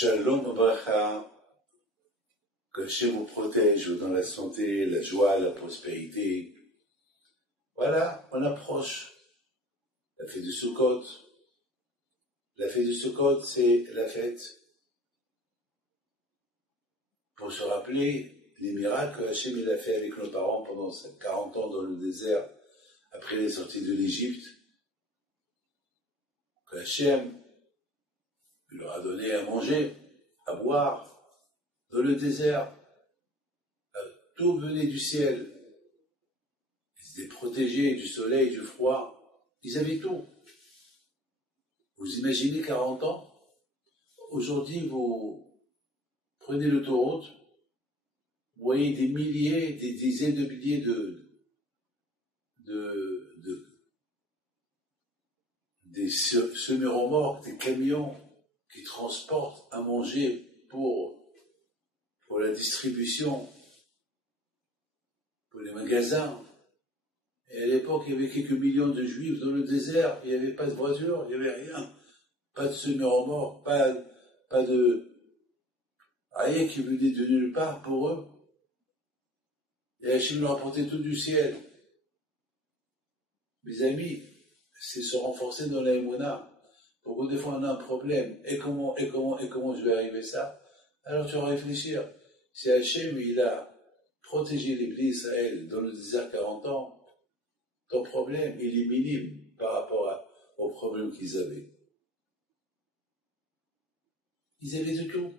Shalom Abracha, que Hachem vous protège dans la santé, la joie, la prospérité. Voilà, on approche la fête de Sukkot. La fête de Sukkot, c'est la fête pour se rappeler les miracles que Hachem il a fait avec nos parents pendant 40 ans dans le désert, après les sorties de l'Égypte. Que Hachem il leur a donné à manger, à boire, dans le désert. Tout venait du ciel. Ils étaient protégés du soleil, du froid. Ils avaient tout. Vous imaginez 40 ans? Aujourd'hui, vous prenez l'autoroute, vous voyez des milliers, des dizaines de milliers des semi-remorques, des camions qui transportent à manger pour la distribution, pour les magasins. Et à l'époque, il y avait quelques millions de juifs dans le désert, il n'y avait pas de voiture, il n'y avait rien. Pas de semi-remorques, pas de rien qui venait de nulle part pour eux. Et Hachem leur apportait tout du ciel. Mes amis, c'est se renforcer dans la Emouna. Pour que des fois on a un problème. Et comment je vais arriver à ça? Alors tu vas réfléchir. Si Hachem, il a protégé les Bnei Israël dans le désert 40 ans, ton problème, il est minime par rapport aux problèmes qu'ils avaient. Ils avaient de tout.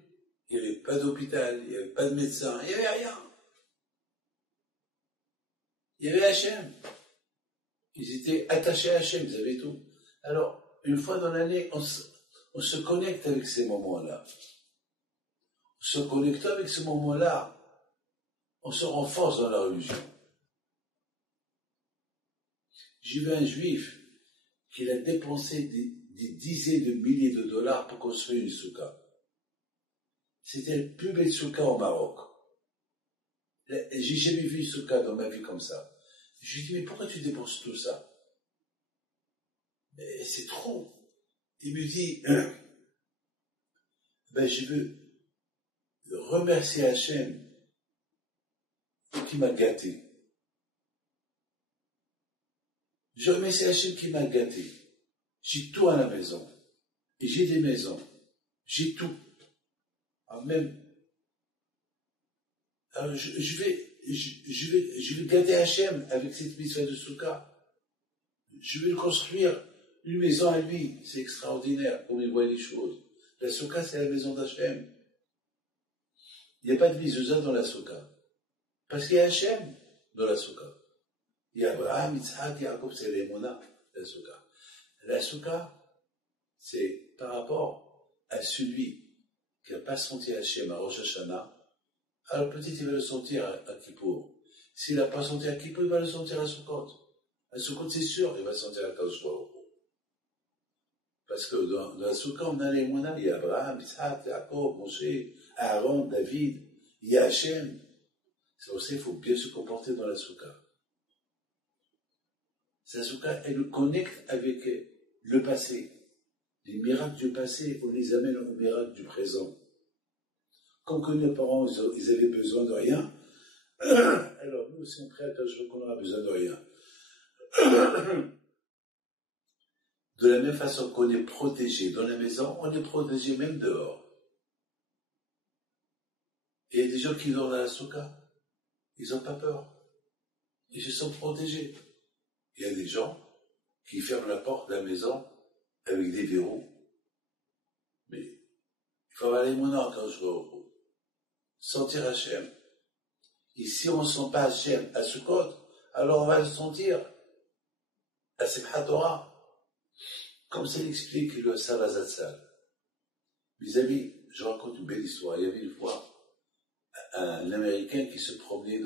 Il n'y avait pas d'hôpital, il n'y avait pas de médecin, il n'y avait rien. Il y avait Hachem. Ils étaient attachés à Hachem, ils avaient tout. Alors, une fois dans l'année, on se connecte avec ces moments-là. En se connectant avec ce moment-là, on se renforce dans la religion. J'ai vu un juif qui a dépensé des dizaines de milliers de dollars pour construire une soukha. C'était le plus bel soukha au Maroc. J'ai jamais vu une soukha dans ma vie comme ça. Je lui ai dit, mais pourquoi tu dépenses tout ça? Mais c'est trop. Il me dit, je veux remercier Hachem qui m'a gâté. Je remercie Hachem qui m'a gâté. J'ai tout à la maison. Et j'ai des maisons. J'ai tout. Même. Alors je vais gâter Hachem avec cette mitzvah de Soukha. Je vais lui construire une maison à lui. C'est extraordinaire comme il voit les choses. La Soukha, c'est la maison d'Hachem. Il n'y a pas de mezouza dans la Soukha. Parce qu'il y a Hachem dans la Soukha. Il y a Abraham, Yitzhak, Yaakov, c'est l'Emunah, la Soukha. La Soukha, c'est par rapport à celui qui n'a pas senti Hachem à Rosh Hashanah. Alors peut-être il va le sentir à Kippour. S'il n'a pas senti à Kippour, il va le sentir à Sukkot. À Sukkot, c'est sûr, il va sentir à Kadosh Baruch Hu. Parce que dans la Soukha, on a les Mouna, il y a Abraham, Isaac, Jacob, Moshe, Aaron, David, il y a Hachem. C'est pour ça qu'il faut bien se comporter dans la Soukha. La Soukha, elle nous connecte avec le passé. Les miracles du passé, on les amène aux miracles du présent. Comme que nos parents, ils avaient besoin de rien, alors nous aussi on prie à Kadosh qu'on aura besoin de rien. De la même façon qu'on est protégé dans la maison, on est protégé même dehors. Et il y a des gens qui dorment dans la Soukha, ils n'ont pas peur. Ils se sont protégés. Il y a des gens qui ferment la porte de la maison avec des verrous. Mais il faut avoir les moyens quand je vois. Sentir Hachem. Et si on ne sent pas Hachem à Sukkot, alors on va le sentir à Simchat Torah. Comme ça l'explique le Savazatzal. Mes amis, je raconte une belle histoire. Il y avait une fois un Américain qui se promenait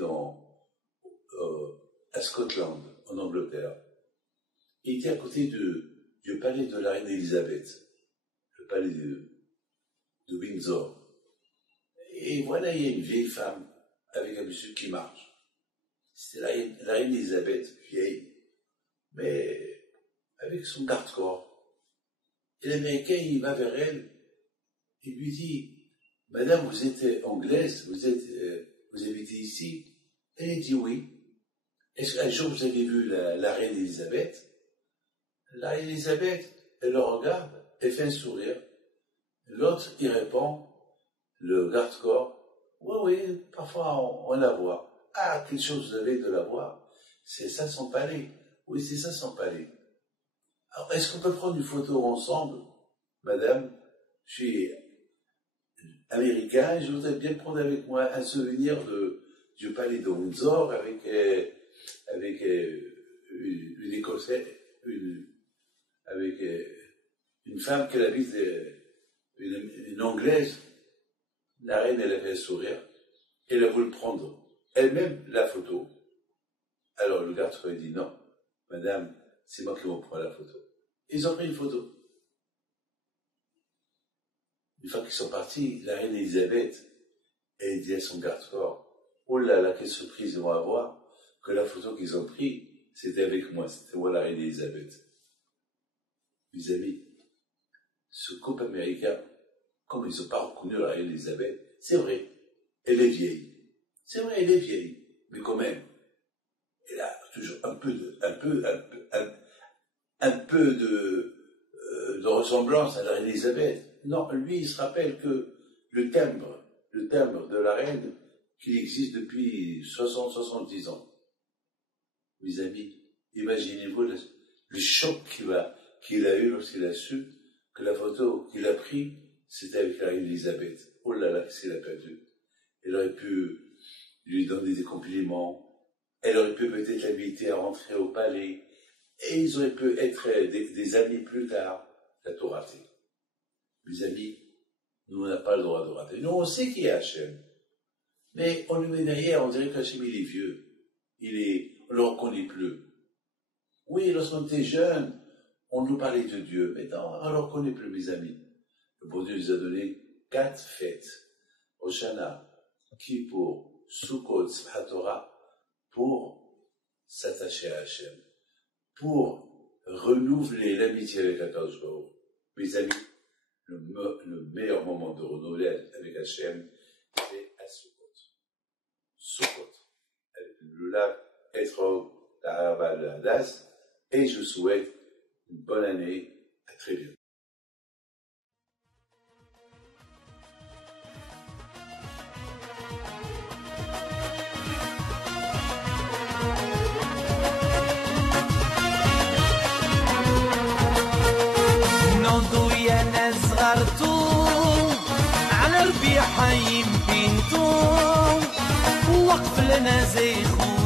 à Scotland, en Angleterre. Il était à côté du palais de la reine Elisabeth, le palais de Windsor. Et voilà, il y a une vieille femme avec un monsieur qui marche. C'était la reine Elisabeth, vieille, mais avec son garde-corps. Et l'Américain, il va vers elle, Il lui dit, Madame, vous êtes anglaise, vous habitez ici? Elle dit oui. Est-ce qu'un jour vous avez vu la reine Elisabeth? La reine Elisabeth, elle le regarde, elle fait un sourire. L'autre, il répond, le garde-corps, oui, parfois on la voit. Ah, quelque chose vous avez de la voir? C'est ça son palais. Oui, c'est ça son palais. Alors, est-ce qu'on peut prendre une photo ensemble? Madame, je suis américain, je voudrais bien prendre avec moi un souvenir du palais de Windsor avec une Écossaise, avec une femme qu'elle habite, une Anglaise. La reine, elle a fait un sourire, elle a voulu prendre elle-même la photo. Alors le garde dit non, madame, c'est moi qui vous prends la photo. Ils ont pris une photo. Une fois qu'ils sont partis, la reine Elisabeth, elle dit à son garde-corps, oh là là, quelle surprise ils vont avoir, que la photo qu'ils ont prise, c'était avec moi, c'était moi la reine Elisabeth. Mes amis, ce couple américain, comme ils n'ont pas reconnu la reine Elisabeth, c'est vrai, elle est vieille. C'est vrai, elle est vieille, mais quand même, elle a toujours un peu de ressemblance à la reine Elisabeth. Non, lui, il se rappelle que le timbre de la reine, qu'il existe depuis 60-70 ans. Mes amis, imaginez-vous le choc qu'il a eu lorsqu'il a su que la photo qu'il a prise, c'était avec la reine Elisabeth. Oh là là, qu'est-ce qu'il a perdu. Elle aurait pu lui donner des compliments, elle aurait pu peut-être l'inviter à rentrer au palais, et ils auraient pu être des amis plus tard. Il a tout raté. Mes amis, nous, on n'a pas le droit de rater. Nous, on sait qui est Hachem. Mais on lui met derrière, on dirait qu'Hachem, il est vieux. On ne le reconnaît plus. Oui, lorsqu'on était jeune, on nous parlait de Dieu. Mais non, on ne le reconnaît plus, mes amis. Le bon Dieu nous a donné 4 fêtes. Hoshana, Kippour, Sukkot, Simchat Torah, pour s'attacher à Hachem, pour renouveler l'amitié avec Akadosh Baruch Hu. Mes amis, le meilleur moment de renouveler avec Hachem, c'est à Sukkot. Sukkot, avec le lac Etrog, la Araba, le Hadas, et je souhaite une bonne année, à très bientôt. على ربيع حيم بنتو وقف لنا زي خو